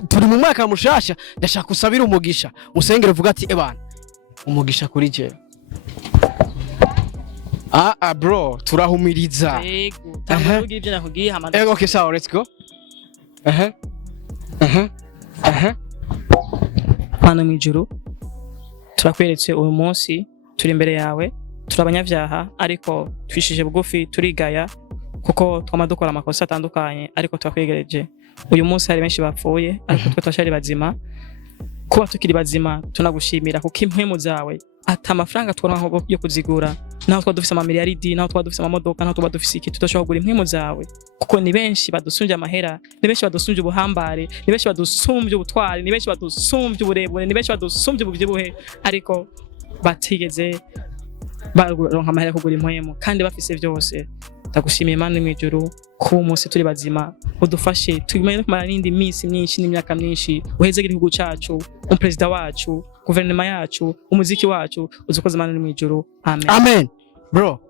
turi mu mwaka mushasha ndashaka usabira umugisha musengere uvuga ati ebana umugisha kuri je bro turahumiriza yego tamuvuga ibyo nakugiye hamada okay sawa let's go Mana mwijuru turakweretse uyu munsi turi imbere yawe turabanyavyaha ariko twishije bugufi turigaya kuko twama dukora amakosa atandukanye ariko twakwegereje uyu munsi hari benshi bapfuye ariko twe twashari bazima kuba tukiri bazima tunagushimira kuko impwemu zawe ata amafaranga twaronka yo kuzigura naho twa dufise amamiliyaridi naho twa dufise amamodoka naho twa dufise iki tudashobora kugura impwemu zawe kuko ni benshi badusunje amahera ni benshi badusunje ubuhambare ni benshi badusumbye ubutwari ni benshi badusumbye uburebure ni benshi badusumbye ubuvyibuhe ariko batigeze baronka amahera kugura impwemu kandi bafise byose ndagushimiye Mana mwijuru ko umunsi turi bazima udufashe tugimanye kumara n'indi minsi myinshi n'imyaka myinshi uhezegera igihugu cacu umupresident wacu guverinoma yacu umuziki wacu uzukoze Mana mwijuru amen amen bro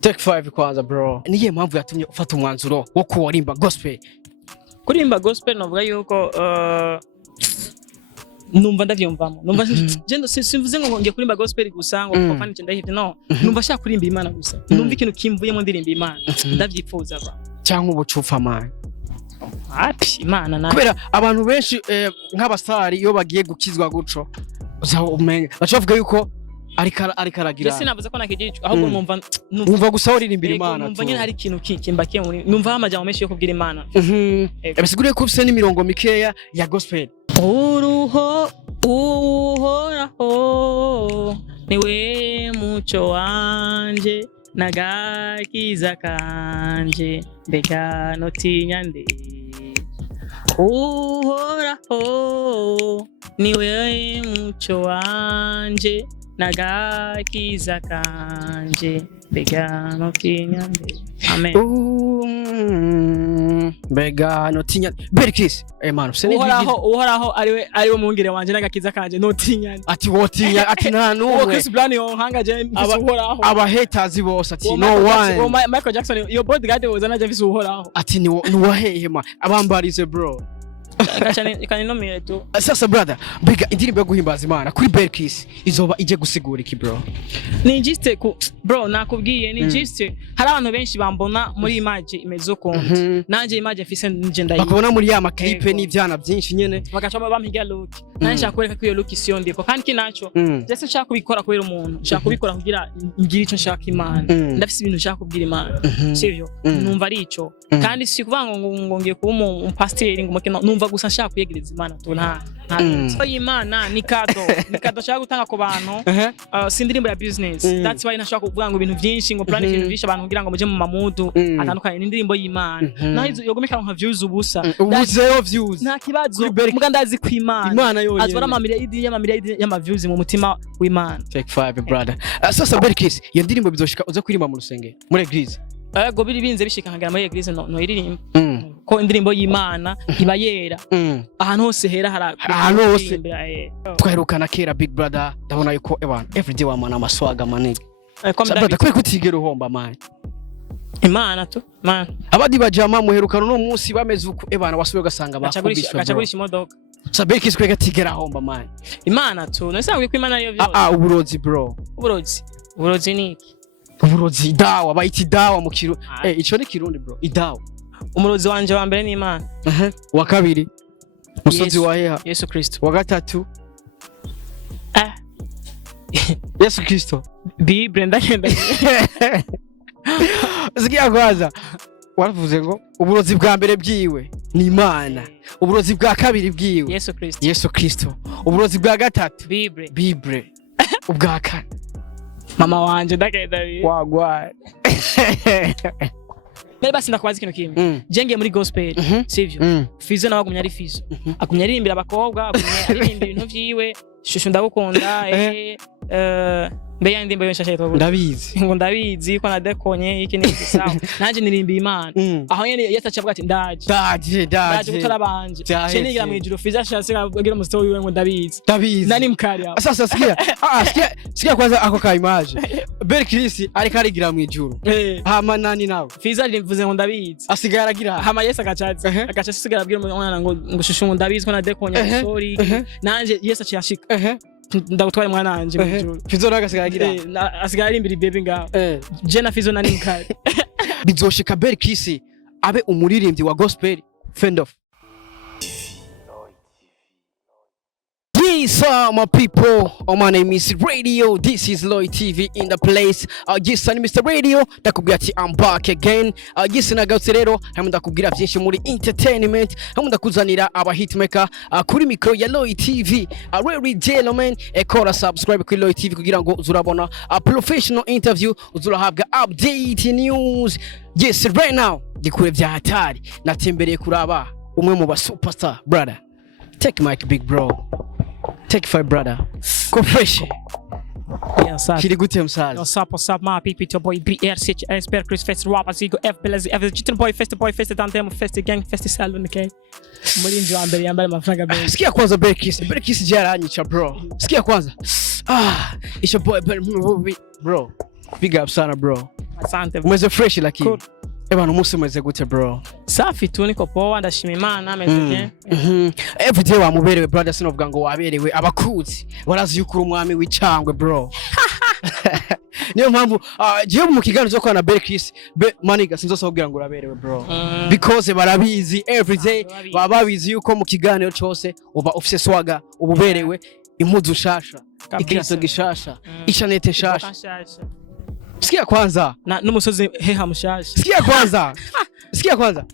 take 5 kwanza bro niye mpamvu yatumye ufata umwanzuro wo kurimba gospel kurimba gospel novuga yuko numva ndavyumvamo numva je simvuze ngo ngiye kurimba gospel gusa ngo papa nje ndahivye no numva shaka kurimba Imana gusa numva ikintu kimvuye mu ndirimba Imana ndavyifuza ba cyangwa ubucufa man ati Imana na kubera abantu benshi nk'abasari iyo bagiye gukizwa guco uzavuga bacavuga yuko ari karagira Jesse navuze ko nakigije ahubwo numva gusa uririmbira Imana numva nyine hari ikintu kimbakiye muri numva amajambo menshi yo kubwira Imana abisiguriye ko ufise n'imirongo mikeya ya gospel uhoraho niwe muco wanje nagakiza kanje mbega notinya nde uhoraho niwe muco wanje nagakiza kanje mbega notinya nde amen mbega notinya Berkis man usene uhoraho ariwe mungire wanje nagakiza kanje notinya ati wotinya ati nta numwe Chris Brown yo hanga je uhoraho aba haters bose ati no one Michael Jackson yo bodyguard wozana je visi uhoraho ati ni wahehema abambarize bro kani no miretu sasa brother mbega indirimbo yo guhimbaza Imana kuri Berkis izoba ije gusigura iki bro ni juste bro nakubwiye ni juste hari abantu benshi bambona muri image imeze ukuntu nanje image afise nje ndayi bakubona muri ya clip n'ivyana byinshi nyene bagacoma bampiga look nanje nshaka kwereka ko iyo look isiyo ndiko kandi kinacho jese nshaka kubikora kubera umuntu nshaka kubikora kugira ngira ico nshaka Imana ndafise ibintu nshaka kubwira Imana sivyo numva ari ico kandi si kuvanga ngo ngiye kuba umupasiteri ngo numva gusa nshaka kuyegereza Imana tu nta so Imana ni kado nshaka gutanga ku bantu sindirimbo ya business that's why nashaka kuvuga ngo ibintu byinshi ngo plan ibintu byinshi abantu kugira ngo muje mu mamudu atandukanye n'indirimbo y'Imana naho yogomeka nka views ubusa ubuzeyo views nta kibazo muga ndazi ku Imana azora amamiliyaridi y'ama views mu mutima w'Imana take 5 brother sasa Berkis iyo ndirimbo bizoshika uza kuririmba mu rusenge muri eglise go binze bishika nkagera muri eglise no iririmba ko indirimbo y'Imana iba yera ahantu hose hera ahantu hose twaherukana kera big brother ndabona yuko everyday wa mana amaswaga manege brother kwe kutigera uhomba man Imana tu man abadi bajama muherukano no munsi bameze uko wasubiye gasanga bakubishwe gacagurisha imodoka Berkis kwe gatigera ahomba man Imana tu nasanzwe ko Imana yo byose uburozi bro uburozi ni uburozi idawa bayita idawa mu kiro ico ni kirundi bro idawa umurozi wanje wa mbere ni Imana wa kabiri musozi wa heha Yesu Kristo wa gatatu Yesu Kristo Bible ndagenda zigiye kwanza waravuze ngo uburozi bwa mbere bwiwe ni Imana uburozi bwa kabiri bwiwe Yesu Kristo uburozi bwa gatatu Bible ubwa kane mama wanje ndagenda wagwaye Mbere basi ndakubaza ikintu kimwe jenge muri gospel sivyo Fizo nabagumya ari Fizo agumya aririmbira abakobwa agumya aririmbira ibintu vyiwe shushu ndagukunda mbe ya ndimbo yonshashe to ndabizi ngo ndabizi ko nadekonye iki n'iki sawa nanje nirimba Imana aho nyene Yesu acavuga ati ndaje gutora banje cenigira mu ijuru fiza shase agira mu story ngo ndabizi nani mkari aho sasa sikia kwanza ako ka image Berkris ariko arigira mu ijuru hama nani nawe fiza rivuze ngo ndabizi asigara agira hama Yesu agaca sigara abwira umwana ngo shushu ngo ndabizi ko nadekonye story nanje Yesu aciyashika ndagutwara mwana wanje mu ijuru fizo nagasigara agira asigara arimbira baby ngaho je na fizo nani mkari bizoshika Berkris abe umuririmbyi wa gospel fend off. Yes, my people. My name is Radio. This is Loy TV in the place. Yes, I'm Mr. Radio. Ndakubwira ati I'm back again. Yes, nagarutse rero hamwe ndakubwira byinshi muri entertainment. Hamwe ndakuzanira aba hitmaker kuri micro ya Loy TV. Really gentlemen, ekora subscribe kuri Loy TV kugira ngo uzurabona professional interview, uzurahabwa update news. Yes, right now ndikure vya hatari. Natembereye kuraba umwe mu ba superstar, brother. Take mic big bro. Take five brother. Go fresh. Yes, sir. Kiri gute msazi. What's up, my people, to boy BRCH, Esper Chris Fest, Rapper, Zigo, F, Belezi, F, Chitin Boy, Fest, Dantemo, Fest, Gang, Fest, Salon, okay? Mulinzi ambele, yambele, mafranga, baby. Sikia kwanza Berkis jaranyicha, bro. Sikia kwanza. It's your boy, bro. Big up sana, bro. Asante. Umeze fresh lakini. Cool. Eba numunsi umeze gute, bro? Safi tu niko poa ndashima Imana ameze Every day wamuberewe brother, sinovuga ngo waberewe abakuzi barazi yuko uri umwami w'icangwe, bro. Niyo mpamvu je mu kiganiro cyo kwa na Berkris maniga sinzosobwira ngo uraberewe, bro. Because barabizi every day babizi yuko mu kiganiro cyose uba ufise swaga ububerewe impuzu shasha ikirato gishasha ishanete shasha. Sikia kwanza n'umusozi heha mushasha. Sikia kwanza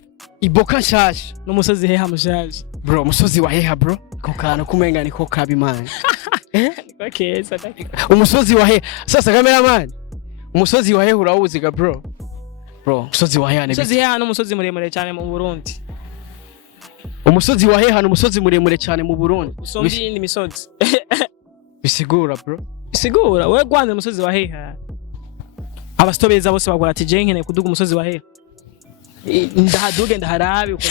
iboka shasha n'umusozi heha mushasha, bro. Umusozi wa heha, bro, ko kana kumenga niko kabimana okay sadaki umusozi wa heha. Sasa cameraman, umusozi wa heha urawuziga, bro? Umusozi wa heha n'umusozi muremure cyane mu Burundi. Umusozi wa heha n'umusozi muremure cyane mu Burundi. Usombi indi misozi bisigura, bro? Bisigura we Rwanda umusozi wa heha. Abastobeza bose bagura ati je nkene kuduga umusozi wa heha. Ndahaduge ndaharabi uko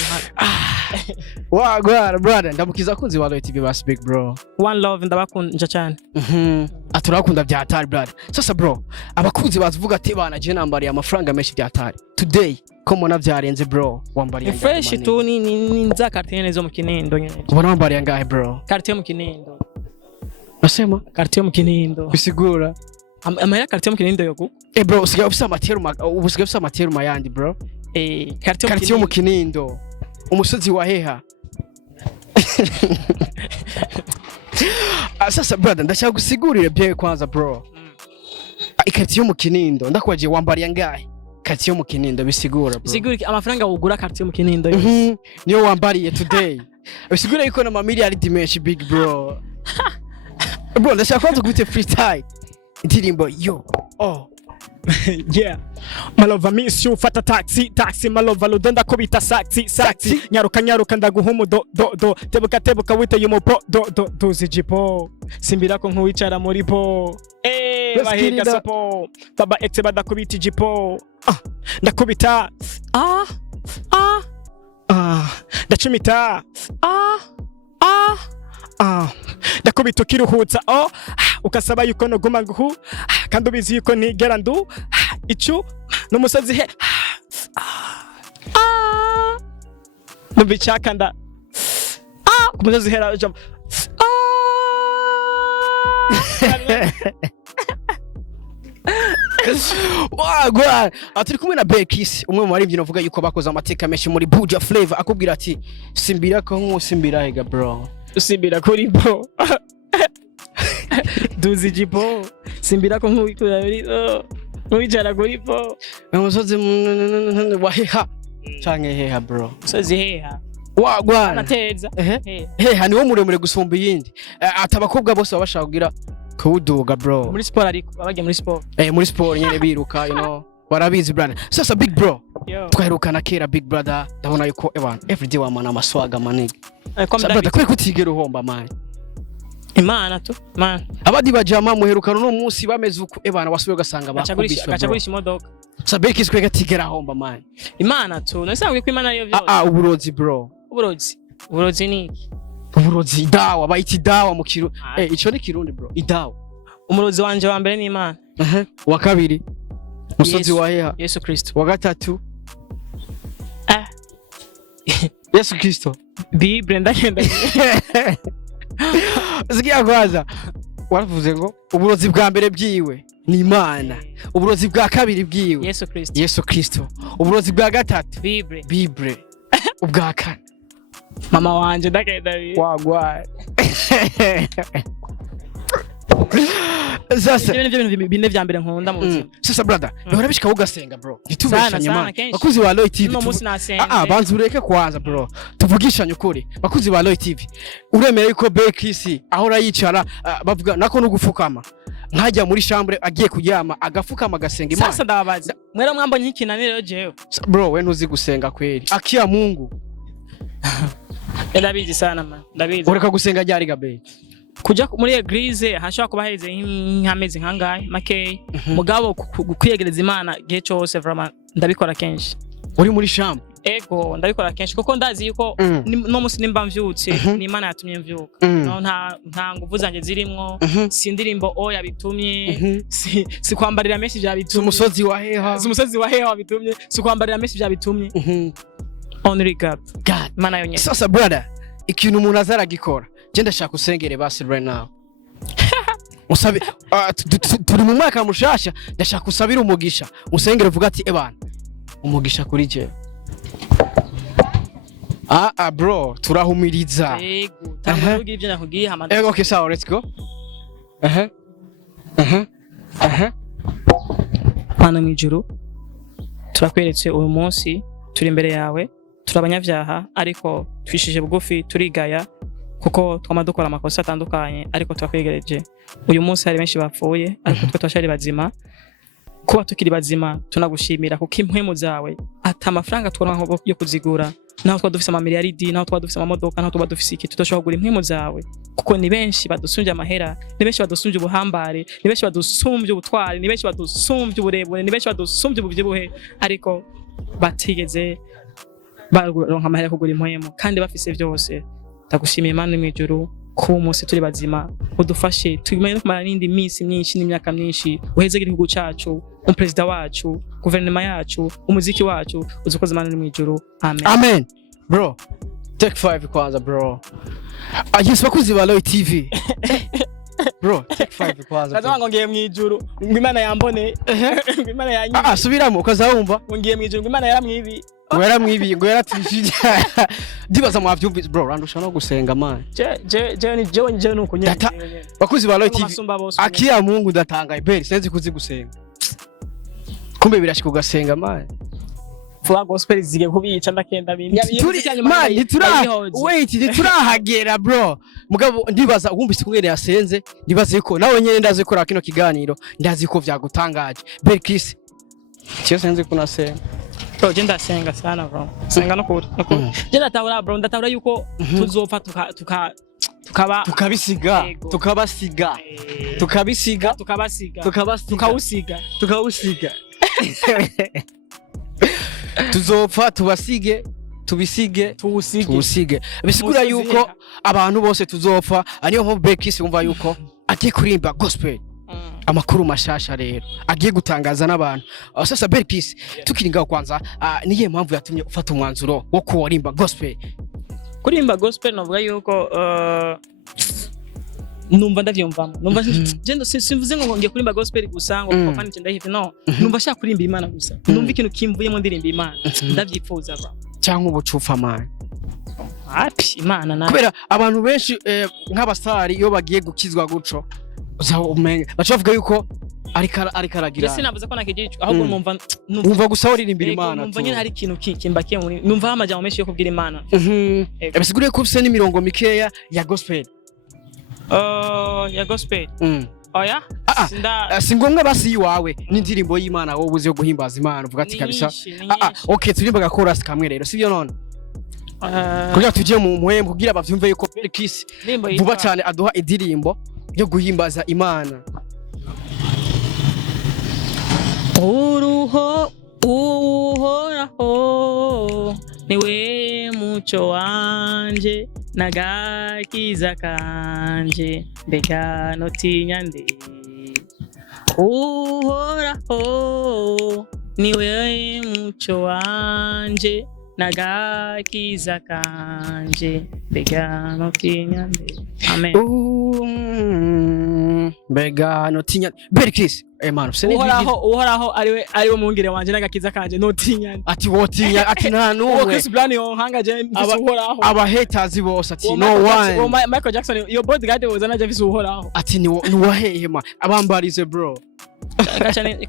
wagwara brother, ndamukiza kunzi wa Loy TV bas big bro. One love ndabakunda cyane. Aturakunda bya hatari brother. Sasa bro, abakunzi bavuga ati bana je nambariye amafaranga menshi bya hatari. Today komo navyarenze bro, wambariye fresh tu ni nza kartene zo mu Kinindo nyene. Ubona wambariye ngahe bro? Kartene mu Kinindo. Nasema kartene mu Kinindo. Bisigura amaya kartene mu Kinindo yoku? Bro, usigaye ufisa amateru mayandi, bro. Kartene mu Kinindo. Umusozi wa heha. Sasa brother, ndashaka gusigurira bye kwanza, bro. Kartene mu Kinindo ndakwaje wambariye ngahe? Kartene mu Kinindo bisigura, bro. Siguri amafaranga ugura kartene mu Kinindo niyo wambariye today. Bisigura yuko na mamiliyari dimension big bro. Bro, ndashaka kwanza gute freestyle. Indirimbo yo. Yeah. Malova miss you fata taxi malova ludenda kubita saxi nyaruka ndaguhumu do tebuka wite yumopo do zijipo simbira ko nkwicara muri po bahiga sopo baba exe badakubita jipo ndakubita ndacumita ndakubita ukiruhutsa ukasaba yuko no guma nguhu kandi ubizi yuko ntigera ndu icu n'umusozi he nubichaka nda kumusozi hera jam wagwa aturi kumwe na Berkris, umwe mu barivyi novuga yuko bakoze amateka menshi muri Buja Flavor, akubwira ati simbira ko nk'usimbira hega, bro. Usimbira kuri bo duzi jipo simbira ko nk'ubikura nwicara kuri bo umusozi wa heha canke heha, bro. Umusozi heha wagwa anateza heha niwo muremure gusumba iyindi. Atabakobwa bose babasha kugira kuduga, bro. Muri sport ariko abagiye muri sport muri sport nyene biruka, you know, barabizi brother. Sasa big bro, twaherukana kera big brother, ndabona yuko everyday wamana amaswaga maniga. Sabata kwe kutigera uhomba man. Imana tu man abadi bajama muherukano no munsi bameze uko ebana wasubiye ugasanga bakubiswe gacagurisha imodoka Sabira kiswe gatigera homba man Imana tu nasanzwe ko Imana yo byose uburozi bro uburozi ni iki uburozi dawa bayiti dawa mu kiro ico ni kirundi bro idawa umurozi wanje wa mbere ni Imana wa kabiri musozi wa heha Yesu Kristo wa gatatu Yesu Kristo Bible ndagenda Zigiye kwanza waravuze ngo uburozi bwa mbere bwiwe ni Imana uburozi bwa kabiri bwiwe Yesu Kristo uburozi bwa gatatu Bible ubwa kane mama wanje ndagenda wagwa Sasa ibintu bine vya mbere nkunda mu buzima sasa brother bihora bishika ugasenga bro ntitubeshanye man bakuzi ba Loy TV banza ureke kwanza bro tuvugishanye ukuri bakuzi ba Loy TV uremeye yuko Bekisi ahora yicara bavuga nako no gufukama nkajya muri chambre agiye kuryama agafukama agasenga Imana sasa ndababaza mwera mwambonye n'ikinaniro jewe bro we ntuzi gusenga kweli akia Mungu ndabizi sana man ndabizi ureka gusenga ryari gabe kuja muri eglise hashobora kuba heze nk'amezi nkangahe makey mugabo kwiyegereza Imana gihe cyose vraiment ndabikora kenshi uri muri chambre ego ndabikora kenshi kuko ndazi yuko no musi nimba mvyutse ni Imana yatumye mvyuka no nta nguvu zanje zirimwo si indirimbo oya bitumye si kwambarira menshi bya bitumye umusozi wa heha bitumye si kwambarira menshi bya bitumye only God Mana yonyine sasa brother ikintu umuntu azaragikora Jenda shaka usengere basi right now. Usabe turi mu mwaka mushasha ndashaka usabira umugisha. Usengere uvuga ati ebana umugisha kuri je. Bro turahumiriza. Yego tamuvuga ibyo nakugiye hamada. Okay sawa let's go. Mana mwijuru turakweretse uyu munsi turi imbere yawe turabanyavyaha ariko twishije bugufi turigaya kuko twamadukora amakosa atandukanye ariko twakwegereje uyu munsi hari benshi bapfuye ariko twe twashari bazima kuba tukiri bazima tunagushimira kuko impwemu zawe ata amafaranga twonka yo kuzigura naho twadufise ama miliyaridi naho twadufise amamodoka naho twadufise iki tudashobora kugura impwemu zawe kuko ni benshi badusunje amahera ni benshi badusunje ubuhambare ni benshi badusumbye ubutwari ni benshi badusumbye uburebure ni benshi badusumbye ubuvyibuhe ariko batigeze baronka amahera kugura impwemu kandi bafise byose Tagushimiye Imana mwijuru ko umunsi turi bazima udufashe tugiye no kumara n'indi minsi myinshi n'imyaka myinshi uheze igihugu cyacu umupresident wacu guverinoma yacu umuziki wacu uzukoze Imana mwijuru amen bro take 5 kwanza bro yes bakuzi ba Loy TV bro take 5 kwanza kaza ngongeye mwijuru ngo Imana yambone ngo Imana yanyi subiramo ukazawumva ngongeye mwijuru ngo Imana yaramwibi ngo yaratishije ndibaza mwavyumvise bro randusha no gusenga man je nuko nyene bakuzi ba Loy TV akia Mungu ndatangaye beri senzi kuzi gusenga kumbe birashika ugasenga man Fla gospel zige kubica ndakenda bindi man niturahagera bro mugabo ndibaza wumvise kungene yasenze ndibaza yuko nawe nyene ndazi ko rakino kiganiro ndazi ko vyagutangaje beri Chris cyo senze kunasenga bro je ndasenga sana bro senga no kuri je ndatahura bro ndatahura yuko tuzopfa tukabisiga tuzopfa tubasige tuwusige bisigura yuko abantu bose tuzopfa ariyo mpamvu Bekisi wumva yuko ati kurimba gospel amakuru mashasha rero agiye gutangaza n'abantu sasa Bekisi tukiringa kwanza niye mpamvu yatumye ufata umwanzuro wo kurimba gospel kurimba gospel novuga yuko numva ndavyumvamo numva je simvuze ngo ngiye kurimba gospel gusa ngo kuko kandi ndahite no numva shaka kurimba Imana gusa numva ikintu kimvuye mu ndirimbo Imana ndavyifuza ba cyangwa ubucufa man Imana na kubera abantu benshi nk'abasari iyo bagiye gukizwa guco uzavumenga bacavuga yuko arikaragira Jesse navuze ko nakigicu ahubwo numva gusa uririmbira Imana numva nyine hari ikintu kimbakiye muri numva amajambo menshi yo kubwira Imana bisiguriye ko ufise n'imirongo mikeya ya gospel ya gospel oya singomwe basi yiwawe n'indirimbo y'Imana wowe uzi yo guhimbaza Imana uvuga ati kabisa okay turimba ga chorus kamwe rero sivyo none kugira tujye mu muhembo kugira bavyumve yuko Berkis vuba cyane aduha indirimbo yo guhimbaza Imana. Uhoraho niwe muco wanje n'agakiza kanje mbega notinya nde. Uhoraho niwe muco wanje n'agakiza kanje mbega notinya nde. Amen. Mbega notinya Berkis man uhoraho ariwe mungire wanje n'agakiza kanje notinya ati wotinya ati nta numwe Chris Brown yonkanga je uhoraho aba haters bose ati no one Michael Jackson your bodyguard was anaje visi uhoraho ati ni wahehe man abambarize bro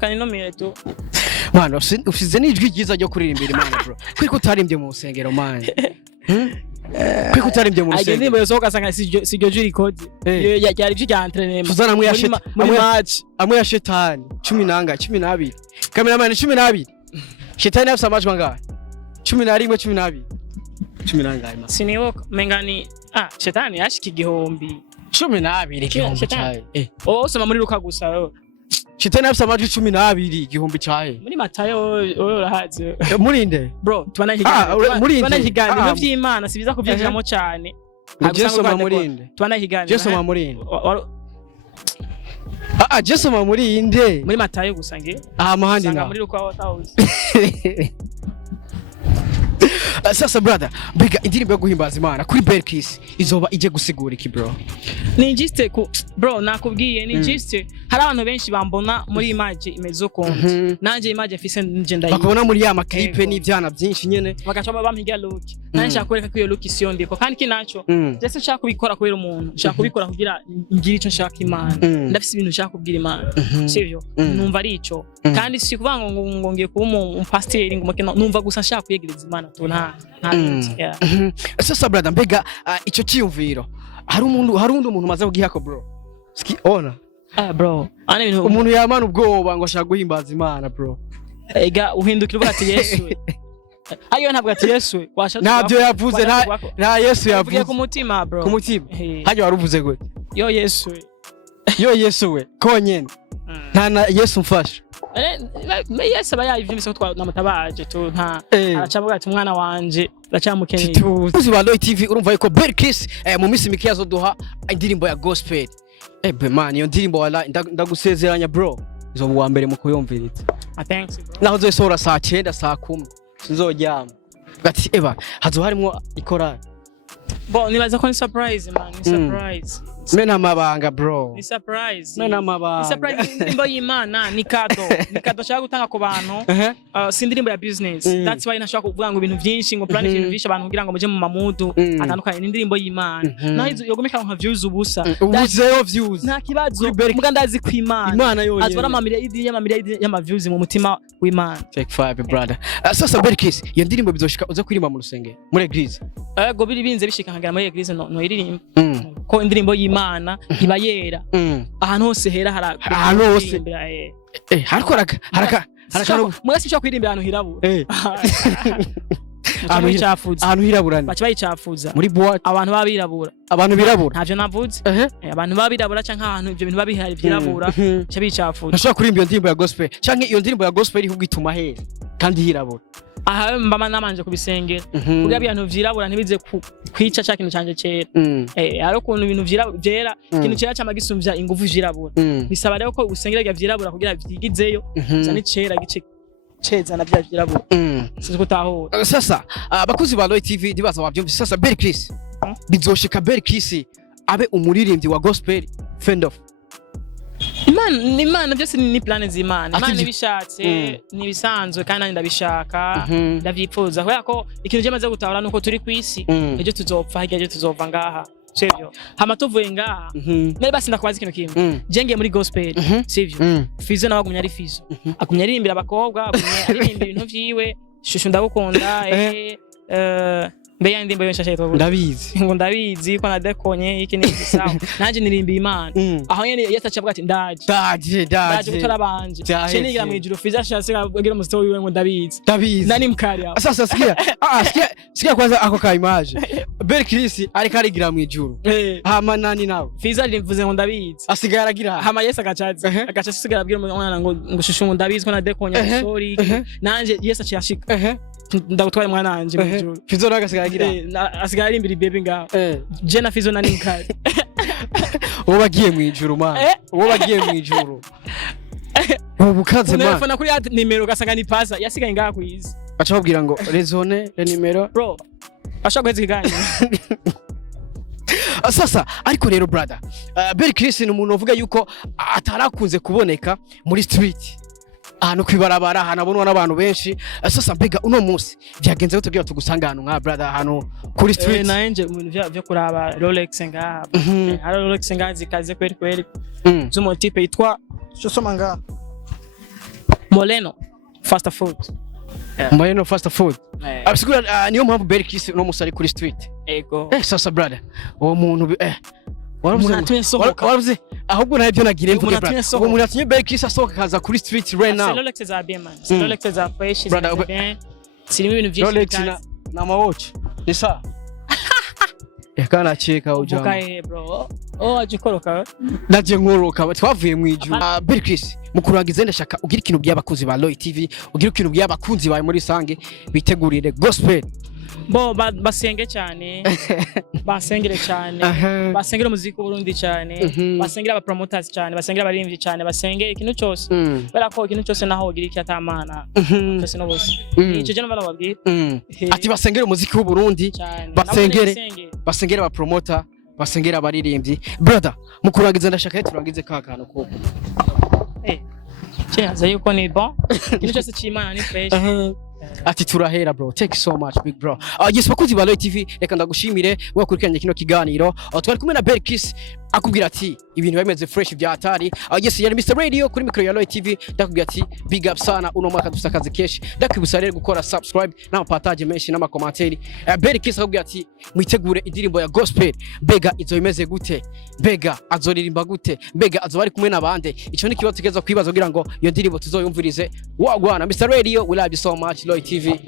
kaninomere tu man usize n'ijwi ryiza ryo kuririmbira Imana bro kwiko utarimbye mu rusengero man kwiko utarimbye mu rusengero agende yosohoka sanga siryo juri code yari byo ya entraînement tuzana muri match amwe ya shetani 12 cameraman 12 shetani afisa amajwi angahe 11 12 siniwoka mengani shetani yashika igihombi 12 igihombi cyaye soma muri Luka gusa shetani afisa amajwi 12 igihombi cyaye muri Matayo urahaze murinde bro twanahigana by'Imana sibiza kubyinjiramo cyane Jesu mamurinde twanahigana Jesu mamurinde Jesu mamurinde muri Matayo gusa nge mahandi na muri Luka watawuzi. Sasa brother biga indirimbo yo guhimbaza Imana kuri Berkis izoba ije gusigura iki bro? Ni juste ku bro nakubwiye ni juste hari abantu benshi bambona muri image imezo konti nanje image afise nje ndayi bakubona muri ya maklipe n'ivyana byinshi nyene bagacoma bampiga look nanje nshaka kwereka ko iyo look isiyo ndiko kandi kinacho jese nshaka kubikora kubera umuntu nshaka kubikora kugira ngira ico nshaka Imana ndafise ibintu nshaka kubwira Imana sivyo numva ari ico kandi si kuvanga ngo ngiye kuba umupasteri ngo numva gusa nshaka kuyegereza Imana tu nta sasa brother mbega ico cyumviro hari umuntu maze kugihako bro ona bro umuntu yamana ubwoba ngo ashaka guhimbaza Imana bro ega uhindukira uvuga ati Yesu ayo ntabwo ati Yesu ntabyo yavuze nta Yesu yavuze ku mutima bro ku mutima hajya waruvuze gute yo Yesu we konyene nta Yesu mfasha Yesu aba yayivyumvise ko twamutabaje tu nta aracavuga ati umwana wanje racamukeneye tuzi ba TV urumva yuko Berkis mu misi mike yazoduha indirimbo ya gospel man iyo ndirimbo wala ndagusezeranya bro izo wa mbere mu kuyumviritsa thanks bro naho zosohora saa 9 saa 10 sinzoryama gati hazo harimo ikora bo nibaza ko ni surprise man ni surprise mena mabanga bro ni surprise mena mabanga ni surprise indirimbo y'Imana ni kado shaka gutanga ku bantu si indirimbo ya business that's why nashaka kuvuga ngo ibintu byinshi ngo plan ibintu byinshi abantu kugira ngo muje mu mamudu atandukanye n'indirimbo y'Imana naho yogomeka nka views ubusa ubuzeyo views nta kibazo muga ndazi ku Imana yonyene azora amamiliyoni y'ama views mu mutima w'Imana take 5 brother sasa Berkis iyo ndirimbo bizoshika uze kuririmba mu rusengero muri eglise go binze bishika nkagera muri eglise no iririmba ko indirimbo y'Imana iba yera ahantu hose hera ahantu hose haraka mwese cyo kwirimbira ahantu hirabura ahantu hirabura bacha bayicafuza muri boîte abantu babirabura ntavyo navuze abantu babirabura canka ahantu ivyo bintu babihari vyirabura cyo bicafuza nashaka kuririmba iyo ndirimbo ya gospel canke iyo ndirimbo ya gospel iri kugituma hera kandi hirabura aha mbama namanje kubisengera kugira abantu vyirabura ntibize kwica ca kintu canje cera ari kuntu ibintu vyera kintu cera cyama gisumvya ingufu vyirabura bisaba rero ko usengera gya vyirabura kugira vyigizeyo zani cera gice ceza na bya vyirabura siziko taho sasa abakuzi ba TV ndibaza wavyumvise sasa Berkis bizoshika Berkis abe umuririmbyi wa gospel friend of Imana byose ni plan z'Imana Imana ibishatse ni bisanzwe kandi ndabishaka ndavyifuza kubera ko ikintu cyamaze gutahura nuko turi kwisi ejo tuzopfa ejo tuzova ngaha sivyo hama tuvuye ngaha mere basi ndakubaza ikintu kimwe jenge muri gospel sivyo Fizo nabagumya ari Fizo agumya aririmbira abakobwa agumya aririmbira ibintu vyiwe shushu ndagukunda mbe ya ndimbo yonshashe yitwa ndabizi ngo ndabizi ko nadekonye iki ni sawa nanje nirimba imana aho nyene Yesu acavuga ati ndaje gutora banje cenigira mu ijuru fiza shase agira mu story wiwe ngo ndabizi nani mkari aho sasa sikia kwanza ako ka image Bel Chris ariko arigira mu ijuru hama nani nawe fiza rivuze ngo ndabizi asigara agira hama Yesu agaca sigara abwira umwana ngo shushu ngo ndabizi ko nadekonye story nanje Yesu aciyashika ndagutwara mwana wanje mu ijuru fizo nagasigara agira asigara ari imbere baby ngaho je na fizo nani mkari uwo bagiye mu ijuru man uwo bagiye mu ijuru ubukaze man telefone kuri ya nimero gasanga ni pasa yasigaye ngaho kuyizi acha babwira ngo rezone le nimero bro ashaka kwezi kiganye sasa ariko rero brother Bel Chris ni umuntu uvuga yuko atarakunze kuboneka muri street ahantu kwibarabara hanabonwa n'abantu benshi sasa mbega uno munsi byagenze gute kugira tugusanga ahantu nka brother ahantu kuri street nanje mu bintu byo kuraba Rolex nga hari Rolex nga zikaze kweli zumo type yitwa soma nga Moleno fast food Moleno fast food abisigura niyo mpamvu Bel Chris uno munsi ari kuri street ego sasa brother uwo muntu waravuze ahubwo nayo byo nagire mvuge brother uwo muntu atinye Bel Chris asohoka kaza kuri street right now Rolex za bien man Rolex za fresh za bien sirimo ibintu byinshi Rolex na watch ni sa yakana cheka ujambo okay bro ajikoroka naje nkoroka twavuye mu ijuru Bel Chris mukurangiza ndashaka ugira ikintu by'abakunzi ba Roy TV ugira ikintu by'abakunzi bawe muri sange bitegurire gospel bo basenge cyane basengere cyane basengere umuziki w'Uburundi cyane basengere aba promoters cyane basengere abarimvyi cyane basengere ikintu cyose barako ikintu cyose naho ugira iki atamana cyose no bose ico je n'abana babwira ati basengere umuziki w'Uburundi basengere aba promoter basengere abaririmbyi brother mukurangiza ndashaka turangize kakano ko cyaza yuko ni bon ikintu cyose cy'Imana ni fresh ati turahera bro thank you so much big bro yes bakunzi ba Roy TV reka ndagushimire wakurikiranye kino kiganiro twari kumwe na Bel Chris akubwira ati ibintu bimeze fresh bya atari yes yari Mr Radio kuri micro ya Roy TV ndakubwira ati big up sana uno mwaka dufite akazi keshi ndakibusaba rero gukora subscribe n'amapartage menshi n'amakomanteri Bel Chris akubwira ati mwitegure indirimbo ya gospel bega izo bimeze gute bega azoririmba gute bega azo bari kumwe nabande ico ni kibazo tugeza kwibaza kugira ngo iyo ndirimbo tuzoyumvirize wagwana Mr Radio we love you so much Roy TV